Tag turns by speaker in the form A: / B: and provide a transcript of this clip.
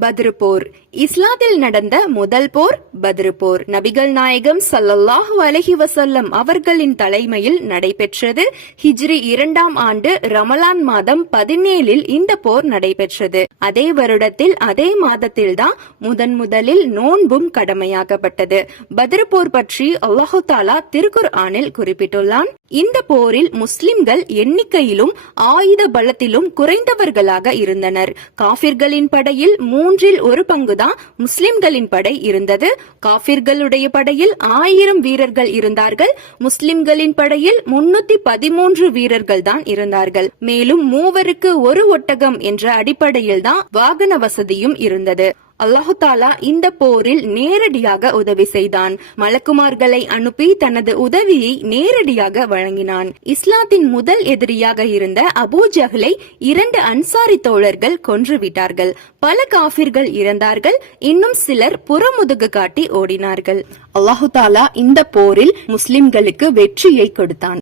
A: பத்ரு போர் இஸ்லாத்தில் நடந்த முதல் போர் பத்ரு போர் நபிகள் நாயகம் சல்லல்லாஹு அலஹி வசல்லம் அவர்களின் தலைமையில் நடைபெற்றது. ஹிஜ்ரி இரண்டாம் ஆண்டு ரமலான் மாதம் பதினேழில் இந்த போர் நடைபெற்றது. அதே வருடத்தில் அதே மாதத்தில்தான் முதன் முதலில் நோன்பும் கடமையாக்கப்பட்டது. பத்ரு போர் பற்றி அல்லாஹு தாலா திருக்குர் ஆனில் குறிப்பிட்டுள்ளான். இந்த போரில் முஸ்லிம்கள் எண்ணிக்கையிலும் ஆயுத பலத்திலும் குறைந்தவர்களாக இருந்தனர். காபிர்களின் படையில் மூ மூன்றில் ஒரு பங்குதான் முஸ்லிம்களின் படை இருந்தது. காபிர்களுடைய படையில் ஆயிரம் வீரர்கள் இருந்தார்கள். முஸ்லிம்களின் படையில் முன்னூத்தி பதிமூன்று வீரர்கள் தான் இருந்தார்கள். மேலும் மூவருக்கு ஒரு ஒட்டகம் என்ற அடிப்படையில் தான் வாகன வசதியும் இருந்தது. அல்லாஹுதாலா இந்த போரில் நேரடியாக உதவி செய்தான். மலக்குமார்களை அனுப்பி தனது உதவியை நேரடியாக வழங்கினான். இஸ்லாத்தின் முதல் எதிரியாக இருந்த அபூ ஜஹலை இரண்டு அன்சாரி தோழர்கள் கொன்றுவிட்டார்கள் பல காபிர்கள் இறந்தார்கள். இன்னும் சிலர் புறமுதுகு காட்டி ஓடினார்கள். அல்லாஹு தாலா இந்த போரில் முஸ்லிம்களுக்கு வெற்றியை கொடுத்தான்.